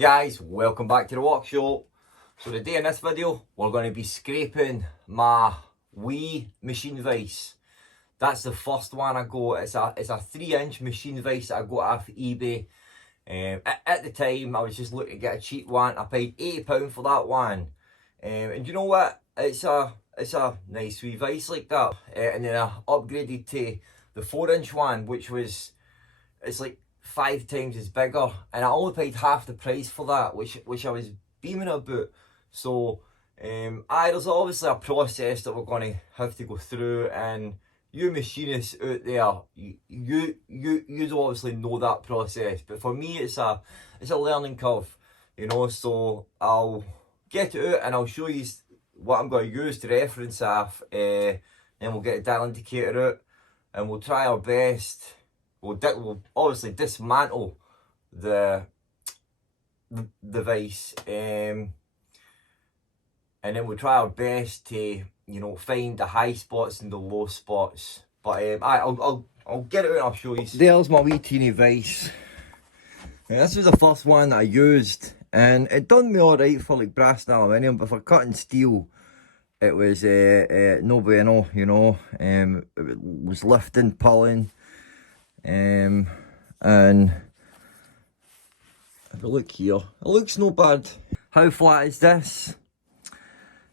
guys, welcome back to the workshop. So today in this video we're going to be scraping my wee machine vise. That's the first one I got. It's a 3-inch machine vise that I got off eBay. At the time I was just looking to get a cheap one. I paid £80 for that one. And you know what? It's a nice wee vise like that. And then I upgraded to the 4-inch one, which was, it's like 5 times as bigger, and I only paid half the price for that, which I was beaming about. So there's obviously a process that we're going to have to go through, and you machinists out there, you obviously know that process, but for me it's a learning curve, you know. So I'll get it out and I'll show you what I'm going to use to reference off, then we'll get the dial indicator out and we'll try our best. We'll obviously dismantle the vise, and then we'll try our best to, you know, find the high spots and the low spots. But I'll get it out and I'll show you. There's my wee teeny vise. Now, this was the first one that I used, and it done me alright for like brass and aluminium, but for cutting steel it was no bueno, you know. It was lifting, pulling. And if I look here, it looks no bad. How flat is this?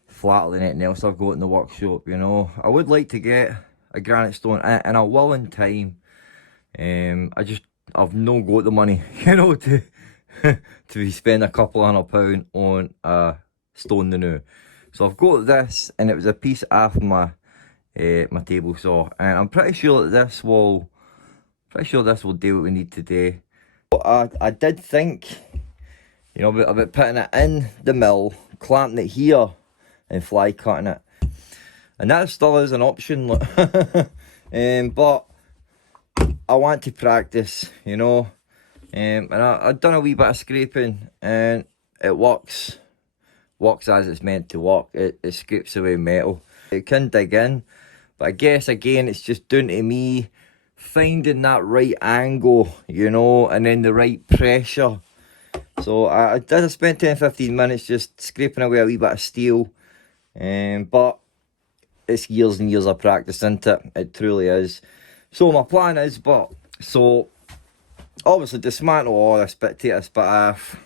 Flatter than anything else I've got in the workshop, you know. I would like to get a granite stone, and I will in time. I've no got the money, you know, to to spend a couple £100 on a stone now. So I've got this, and it was a piece off my my table saw, and I'm pretty sure that this will do what we need today. But I did think, you know, about putting it in the mill, clamping it here, and fly cutting it. And that still is an option, look. But I want to practice, you know. And I've done a wee bit of scraping, and it works as it's meant to work. It scrapes away metal. It can dig in, but I guess again it's just down to me finding that right angle, you know, and then the right pressure. So I spent 10-15 minutes just scraping away a wee bit of steel, but it's years and years of practice, isn't it? It truly is. So my plan is, so obviously dismantle all this bit, take this bit off,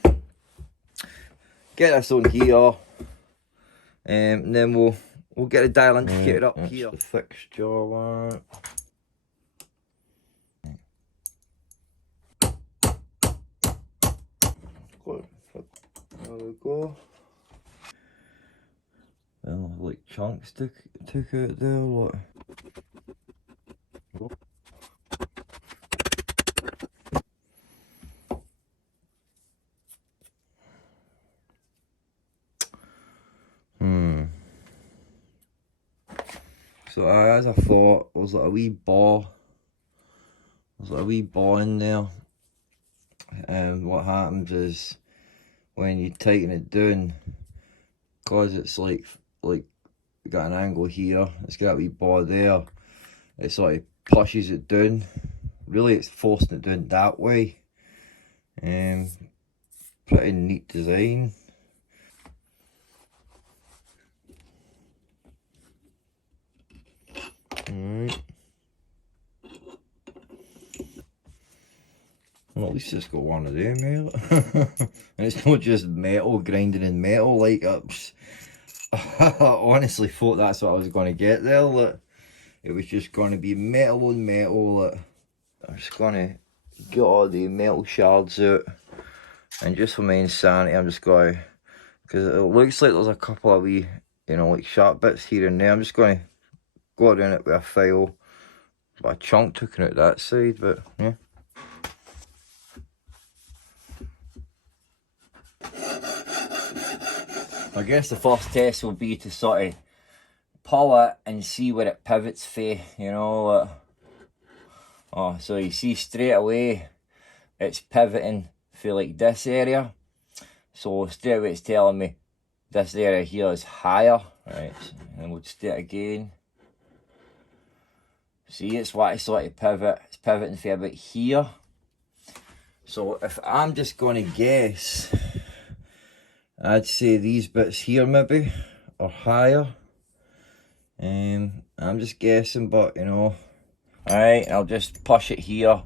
get this on here, and then we'll get the dial indicator up here. The fixture one. There we go. Well, like chunks took out there, look. So as I thought, there was like a wee bar. There's like a wee bar in there. And what happens is, when you tighten it down, cause it's like got an angle here, it's got a wee bar there, it sort of pushes it down. Really it's forcing it down that way. Pretty neat design. Alright. Well, at least it's got one of them here. And it's not just metal, grinding in metal, like I honestly thought that's what I was going to get there. Look. It was just going to be metal on metal. Look. I'm just going to get all the metal shards out. And just for my insanity, I'm just going to, because it looks like there's a couple of wee, you know, like sharp bits here and there. I'm just going to go around it with a file. But a chunk taken out that side, but yeah. I guess the first test will be to sort of pull it and see where it pivots for, you know. Oh, so you see straight away it's pivoting for like this area. So straight away it's telling me this area here is higher, right? And we'll just do it again. See, it's what I sort of pivot. It's pivoting for about here. So if I'm just going to guess, I'd say these bits here maybe are higher. I'm just guessing, but you know. Alright, I'll just push it here.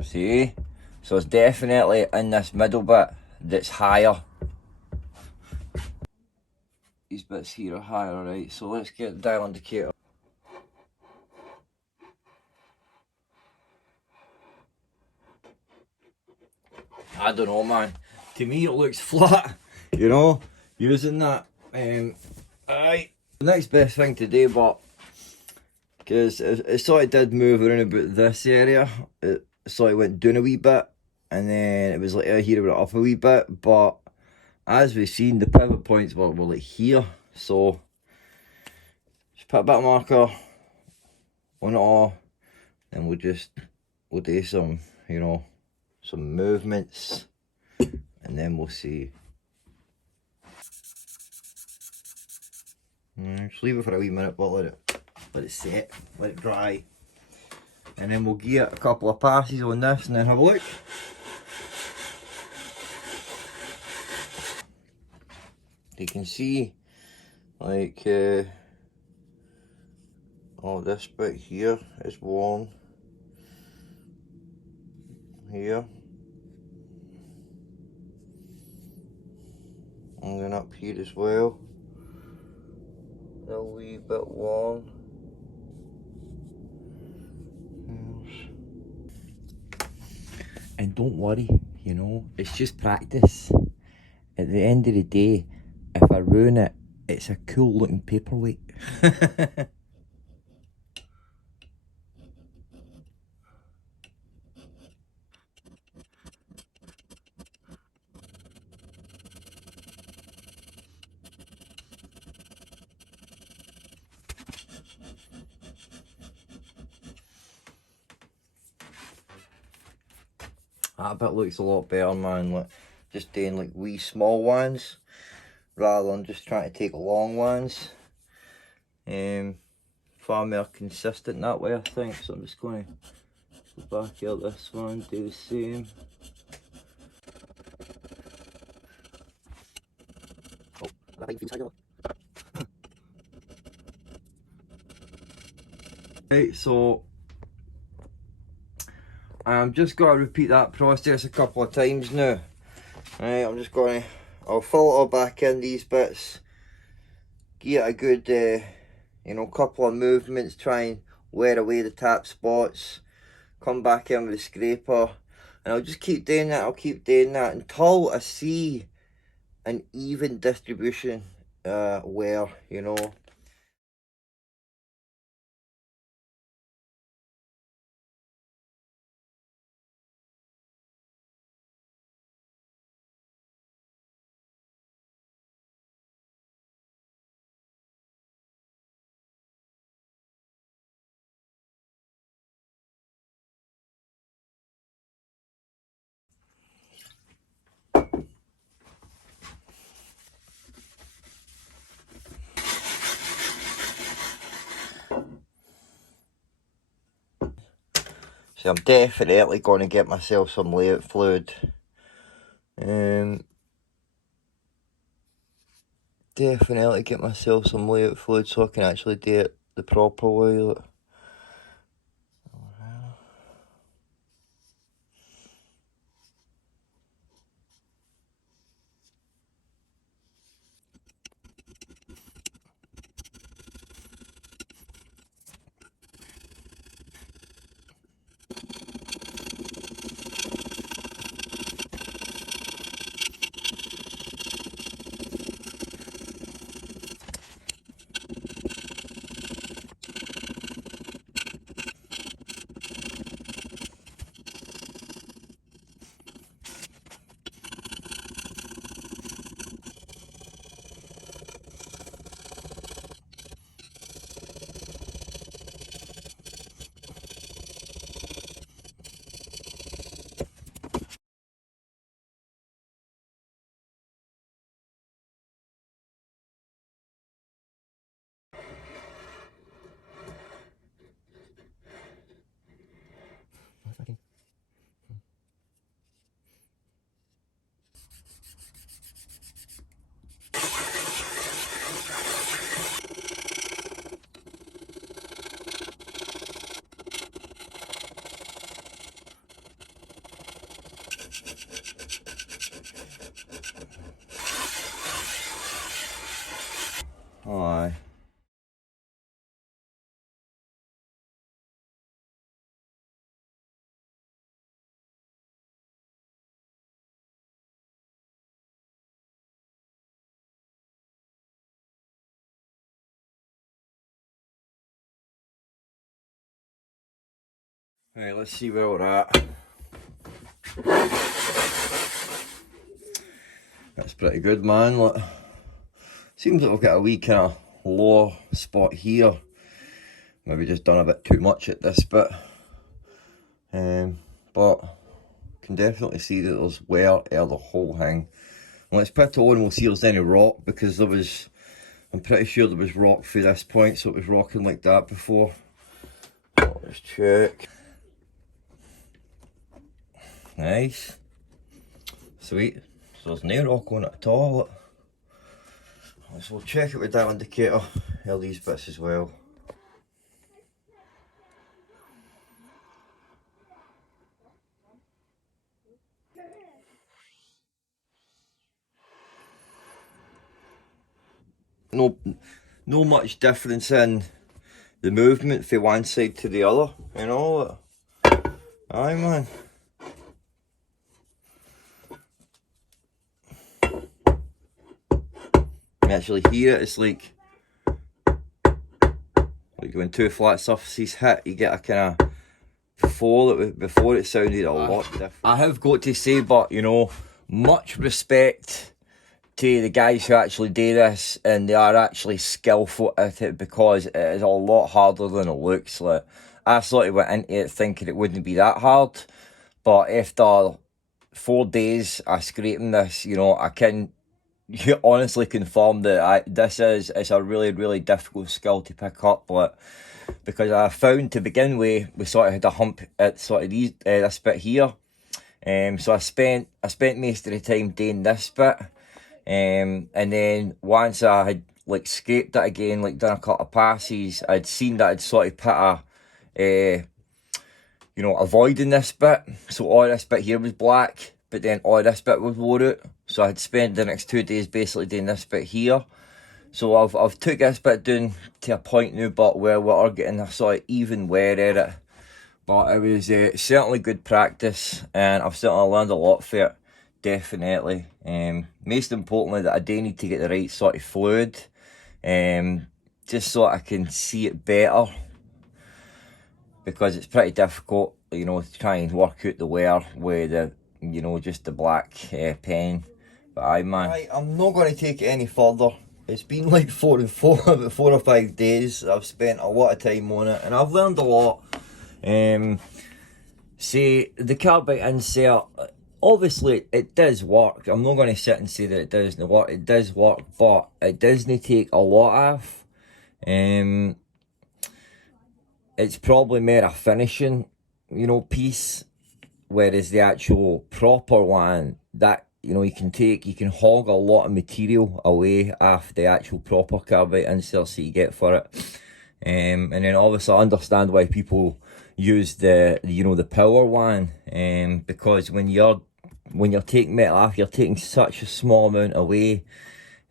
See? So it's definitely in this middle bit that's higher. These bits here are higher, right? So let's get the dial indicator. I don't know, man. To me, it looks flat. You know, using that. Aye. The next best thing to do, but because it sort of did move around about this area, it sort of went down a wee bit, and then it was like here, it went up a wee bit. But as we've seen, the pivot points were like here, so just put a bit of marker on it all, and we'll do some, you know, some movements, and then we'll see. Just leave it for a wee minute, but let it set, let it dry, and then we'll give it a couple of passes on this and then have a look. You can see, like, oh, this bit here is worn here, and then up here as well, a wee bit worn. And don't worry, you know, it's just practice. At the end of the day, if I ruin it, it's a cool looking paperweight. That bit looks a lot better, man. Like, just doing like wee small ones rather than just trying to take long ones. Far more consistent that way, I think. So I'm just going to go back out this one, do the same. Oh, that big feels Right, so I'm just going to repeat that process a couple of times now. Right, I'm just going to, I'll fill it all back in these bits, get a good, you know, couple of movements, try and wear away the tap spots, come back in with a scraper, and I'll just keep doing that. I'll keep doing that until I see an even distribution where, you know. So I'm definitely going to get myself some layout fluid. Definitely get myself some layout fluid so I can actually do it the proper way. Look. Aye. Right, let's see where we're at. That's pretty good, man. Look, seems like we've got a wee kind of lower spot here. Maybe just done a bit too much at this bit. But can definitely see that there's wear out the whole thing. And let's put it on and we'll see if there's any rock, because there was, I'm pretty sure there was rock through this point, so it was rocking like that before. Let's check. Nice. Sweet. So there's no rock on it at all. So we'll check it with that indicator. All these bits as well. No much difference in the movement from one side to the other, you know. Aye, man. Actually here it's like when two flat surfaces hit, you get a kind of fall. Before it sounded a lot different. I have got to say, but you know, much respect to the guys who actually do this, and they are actually skillful at it, because it is a lot harder than it looks. Like, I sort of went into it thinking it wouldn't be that hard, but after 4 days of scraping this, you know, I can honestly confirm that it's a really, really difficult skill to pick up. Like, because I found to begin with, we sort of had a hump at sort of this bit here. So I spent most of the time doing this bit. And then once I had like scraped it again, like done a couple of passes, I'd seen that I'd sort of put a void in this bit. So all this bit here was black, but then all this bit was wore out. So I'd spent the next 2 days basically doing this bit here. So I've took this bit down to a point now, but where we are getting a sort of even wear at it. But it was certainly good practice, and I've certainly learned a lot from it, definitely. Most importantly, that I do need to get the right sort of fluid, just so I can see it better, because it's pretty difficult, you know, to try and work out the wear with the, you know, just the black pen. But aye, man. Right, I'm not going to take it any further. It's been like about 4 or 5 days. I've spent a lot of time on it, and I've learned a lot. See, the carbide insert, obviously it does work. I'm not going to sit and say that it doesn't work. It does work, but it doesn't take a lot off. It's probably more a finishing, you know, piece, whereas the actual proper one, that, you know, you can hog a lot of material away off the actual proper carbide inserts that you get for it. And then obviously I understand why people use the, you know, the power one, because when you're taking metal off, you're taking such a small amount away,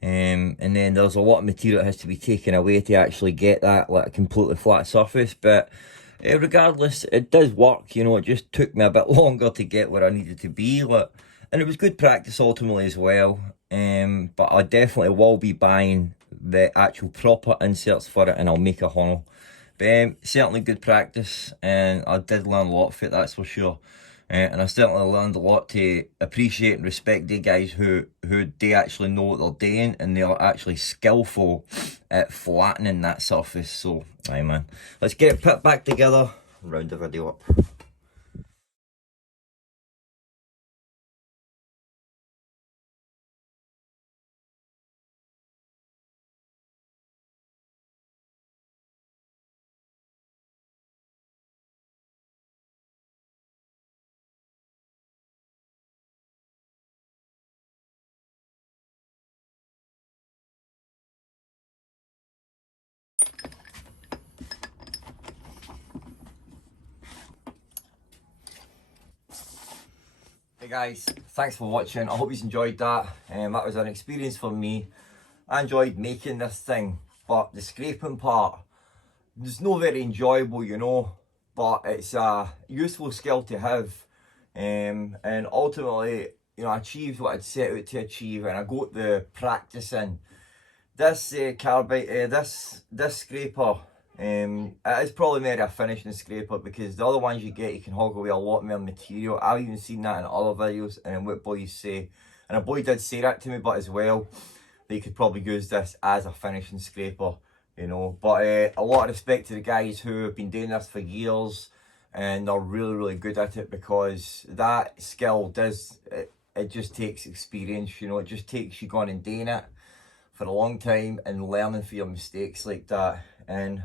and then there's a lot of material that has to be taken away to actually get that like a completely flat surface. But regardless, it does work. You know, it just took me a bit longer to get where I needed to be, like, and it was good practice ultimately as well. But I definitely will be buying the actual proper inserts for it, and I'll make a funnel. But certainly good practice, and I did learn a lot from it, that's for sure. And I certainly learned a lot to appreciate and respect the guys who they actually know what they're doing, and they are actually skillful at flattening that surface. So, aye, man, let's get it put back together and round the video up. Hey guys, thanks for watching. I hope you enjoyed that. That was an experience for me. I enjoyed making this thing. but the scraping part, it's not very enjoyable, you know, but it's a useful skill to have. And ultimately, you know, I achieved what I'd set out to achieve, and I got the practice in. This this scraper, it is probably more a finishing scraper, because the other ones you get, you can hog away a lot more material. I've even seen that in other videos and in what boys say, and a boy did say that to me, but as well, they could probably use this as a finishing scraper, you know. But a lot of respect to the guys who have been doing this for years, and they're really good at it, because that skill does, it just takes experience, you know. It just takes you going and doing it for a long time and learning for your mistakes like that. And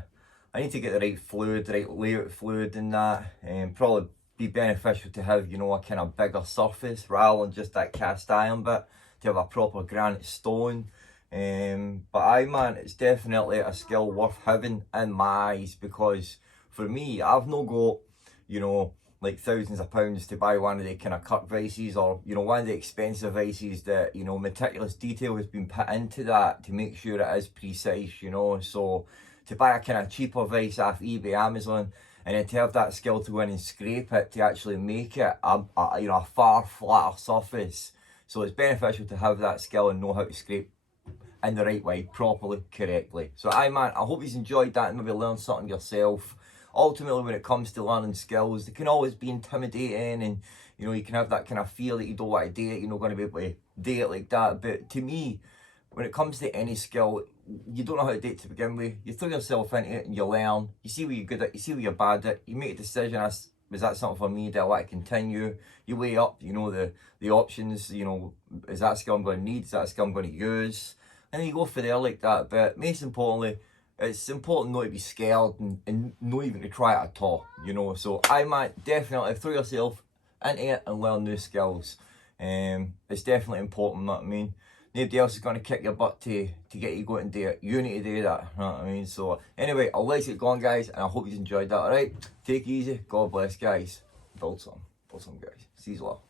I need to get the right fluid, the right layout fluid in that, and probably be beneficial to have, you know, a kind of bigger surface rather than just that cast iron bit, to have a proper granite stone. But aye man, it's definitely a skill worth having in my eyes, because for me, I've no got, you know, like thousands of pounds to buy one of the kind of cut vices, or, you know, one of the expensive vices that, you know, meticulous detail has been put into that to make sure it is precise, you know. So to buy a kind of cheaper vice off eBay, Amazon, and then to have that skill to go in and scrape it to actually make it you know, a far flatter surface. So it's beneficial to have that skill and know how to scrape in the right way, properly, correctly. So aye man, I hope you've enjoyed that and maybe learned something yourself. Ultimately, when it comes to learning skills, they can always be intimidating, and, you know, you can have that kind of fear that you don't want to do it, you're not going to be able to do it like that. But to me, when it comes to any skill, you don't know how to do it to begin with. You throw yourself into it and you learn. You see what you're good at, you see what you're bad at. You make a decision as, was that something for me? Do I want to continue? You weigh up, you know, the options. You know, is that skill I'm going to need? Is that a skill I'm going to use? And then you go for there like that. But most importantly, it's important not to be scared, and not even to try it at all, you know. So I might definitely throw yourself into it and learn new skills. It's definitely important, you know what I mean. Nobody else is going to kick your butt to get you going and do it. You need to do that, you know what I mean. So anyway, I'll let you get going, guys, and I hope you enjoyed that. Alright, take it easy, God bless, guys. Build some guys. See you later.